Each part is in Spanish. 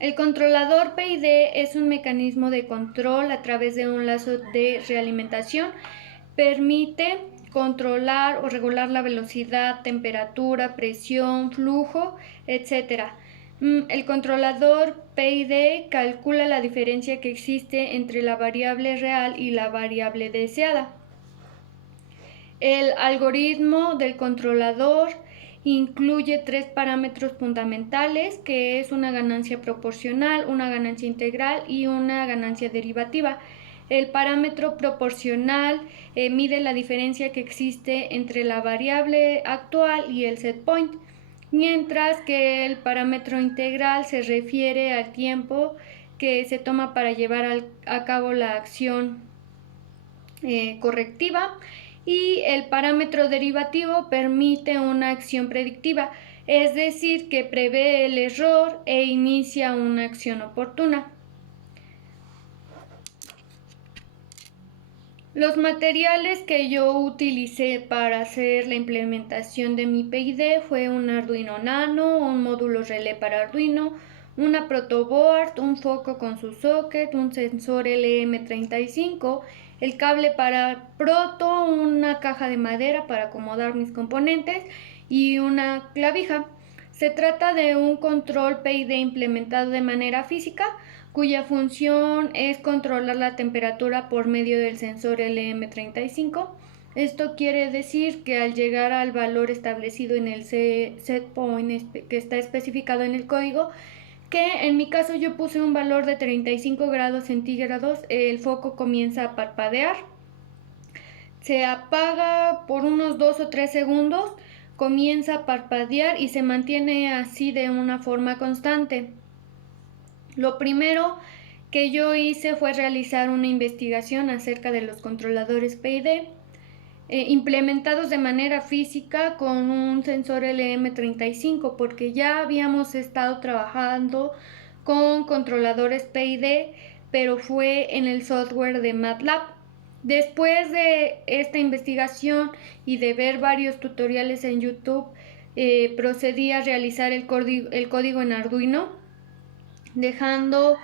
El controlador PID es un mecanismo de control a través de un lazo de realimentación. Permite controlar o regular la velocidad, temperatura, presión, flujo, etc. El controlador PID calcula la diferencia que existe entre la variable real y la variable deseada. El algoritmo del controlador incluye 3 parámetros fundamentales, que es una ganancia proporcional, una ganancia integral y una ganancia derivativa. El parámetro proporcional mide la diferencia que existe entre la variable actual y el set point, mientras que el parámetro integral se refiere al tiempo que se toma para llevar a cabo la acción correctiva, y el parámetro derivativo permite una acción predictiva, es decir, que prevé el error e inicia una acción oportuna. Los materiales que yo utilicé para hacer la implementación de mi PID fue un Arduino Nano, un módulo relé para Arduino, una protoboard, un foco con su socket, un sensor LM35, el cable para proto, una caja de madera para acomodar mis componentes y una clavija. Se trata de un control PID implementado de manera física, cuya función es controlar la temperatura por medio del sensor LM35. Esto quiere decir que al llegar al valor establecido en el set point que está especificado en el código, que en mi caso yo puse un valor de 35 grados centígrados, el foco comienza a parpadear, se apaga por unos 2 o 3 segundos, comienza a parpadear y se mantiene así de una forma constante. Lo primero que yo hice fue realizar una investigación acerca de los controladores PID implementados de manera física con un sensor LM35, porque ya habíamos estado trabajando con controladores PID, pero fue en el software de MATLAB. Después de esta investigación y de ver varios tutoriales en YouTube, procedí a realizar el código en Arduino, dejando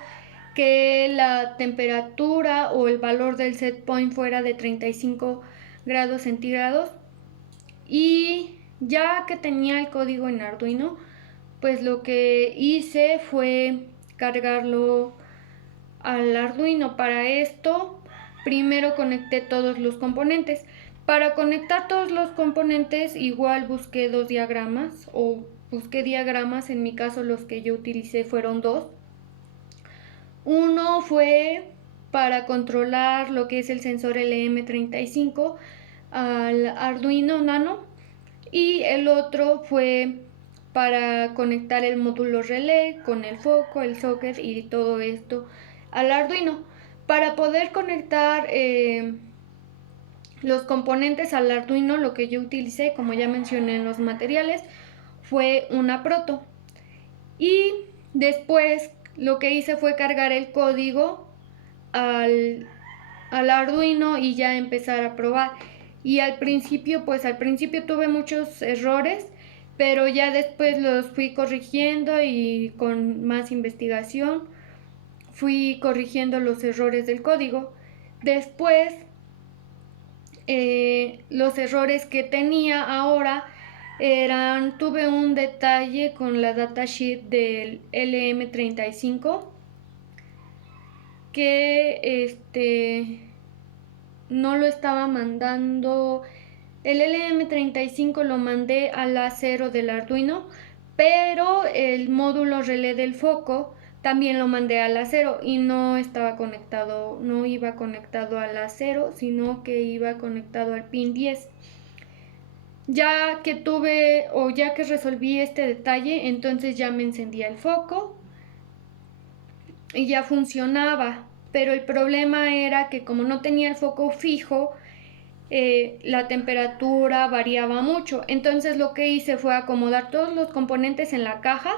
que la temperatura o el valor del set point fuera de 35 grados centígrados. Y ya que tenía el código en Arduino, pues lo que hice fue cargarlo al Arduino. Para esto, primero conecté todos los componentes. Para conectar todos los componentes, igual busqué dos diagramas, o busqué diagramas. En mi caso los que yo utilicé fueron dos. Uno fue para controlar lo que es el sensor LM35 al Arduino Nano, y el otro fue para conectar el módulo relé con el foco, el socket y todo esto al Arduino. Para poder conectar los componentes al Arduino, lo que yo utilicé, como ya mencioné en los materiales, fue una proto. Y después lo que hice fue cargar el código al Arduino y ya empezar a probar. Y al principio tuve muchos errores, pero ya después los fui corrigiendo, y con más investigación fui corrigiendo los errores del código. Después, los errores que tenía ahora tuve un detalle con la datasheet del LM35, que no lo estaba mandando. El LM35 lo mandé al A0 del Arduino, pero el módulo relé del foco también lo mandé al A0 y no estaba conectado, no iba conectado al A0, sino que iba conectado al pin 10. Ya que resolví este detalle, entonces ya me encendía el foco y ya funcionaba. Pero el problema era que como no tenía el foco fijo, la temperatura variaba mucho. Entonces lo que hice fue acomodar todos los componentes en la caja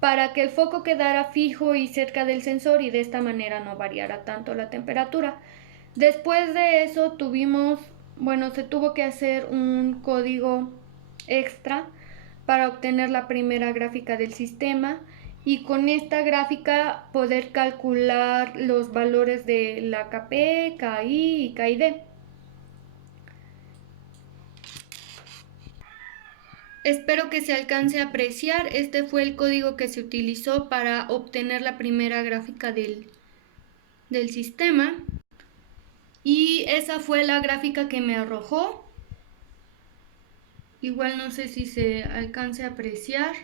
para que el foco quedara fijo y cerca del sensor, y de esta manera no variara tanto la temperatura. Después de eso se tuvo que hacer un código extra para obtener la primera gráfica del sistema, y con esta gráfica poder calcular los valores de la KP, KI y KID. Espero que se alcance a apreciar. Este fue el código que se utilizó para obtener la primera gráfica del sistema. Y esa fue la gráfica que me arrojó. Igual no sé si se alcance a apreciar.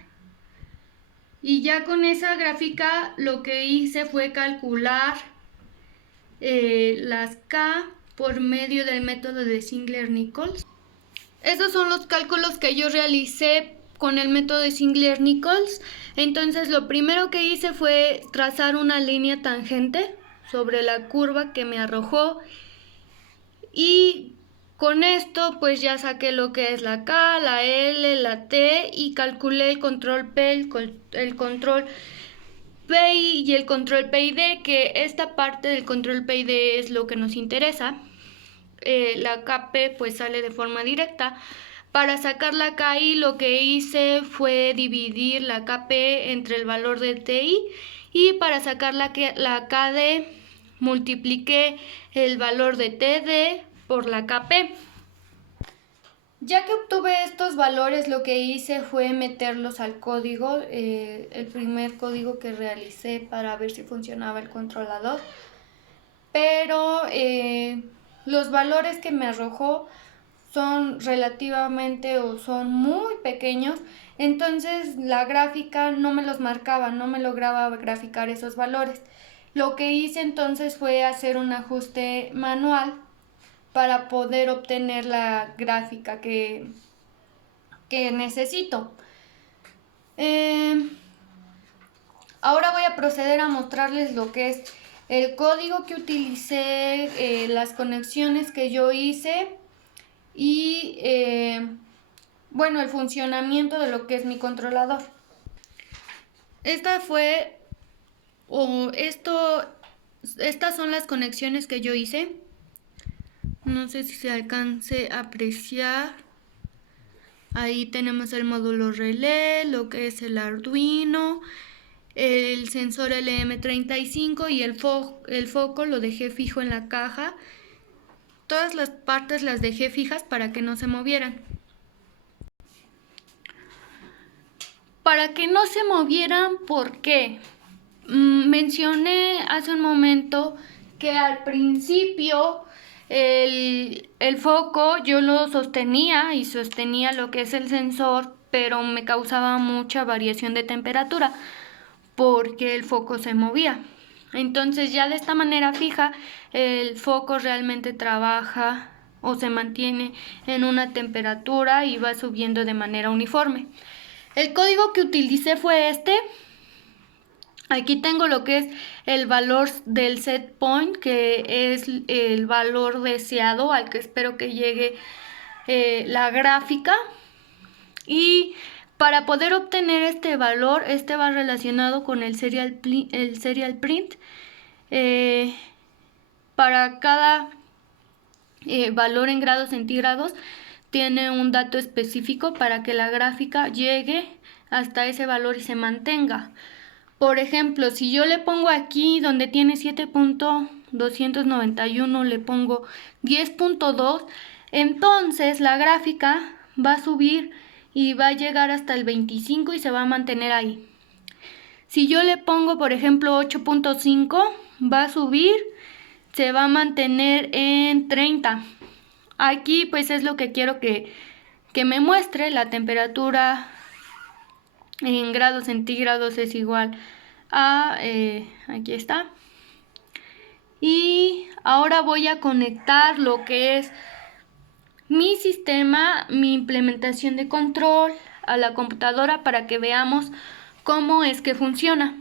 Y ya con esa gráfica lo que hice fue calcular las K por medio del método de Singer-Nichols. Esos son los cálculos que yo realicé con el método de Singer-Nichols. Entonces lo primero que hice fue trazar una línea tangente sobre la curva que me arrojó, y con esto pues ya saqué lo que es la K, la L, la T, y calculé el control P, el control PI y el control PID, que esta parte del control PID es lo que nos interesa. La KP pues sale de forma directa. Para sacar la KI lo que hice fue dividir la KP entre el valor de TI, y para sacar la KD multipliqué el valor de TD por la KP. Ya que obtuve estos valores, lo que hice fue meterlos al código, el primer código que realicé para ver si funcionaba el controlador. Pero los valores que me arrojó son relativamente o son muy pequeños, entonces la gráfica no me los marcaba, no me lograba graficar esos valores. Lo que hice entonces fue hacer un ajuste manual para poder obtener la gráfica que necesito. Ahora voy a proceder a mostrarles lo que es el código que utilicé, las conexiones que yo hice y bueno, el funcionamiento de lo que es mi controlador. Estas son las conexiones que yo hice. No sé si se alcance a apreciar. Ahí tenemos el módulo relé, lo que es el Arduino, el sensor LM35 y el foco lo dejé fijo en la caja. Todas las partes las dejé fijas para que no se movieran. Para que no se movieran, ¿por qué? Mencioné hace un momento que al principio el foco yo lo sostenía y sostenía lo que es el sensor, pero me causaba mucha variación de temperatura porque el foco se movía. Entonces ya de esta manera fija el foco realmente trabaja o se mantiene en una temperatura y va subiendo de manera uniforme. El código que utilicé fue este. Aquí tengo lo que es el valor del set point, que es el valor deseado al que espero que llegue la gráfica. Y para poder obtener este valor, este va relacionado con el serial print. Para cada valor en grados centígrados tiene un dato específico para que la gráfica llegue hasta ese valor y se mantenga. Por ejemplo, si yo le pongo aquí donde tiene 7.291, le pongo 10.2, entonces la gráfica va a subir y va a llegar hasta el 25 y se va a mantener ahí. Si yo le pongo, por ejemplo, 8.5, va a subir, se va a mantener en 30. Aquí pues es lo que quiero que me muestre. La temperatura en grados centígrados es igual a, aquí está. Y ahora voy a conectar lo que es mi sistema, mi implementación de control a la computadora para que veamos cómo es que funciona.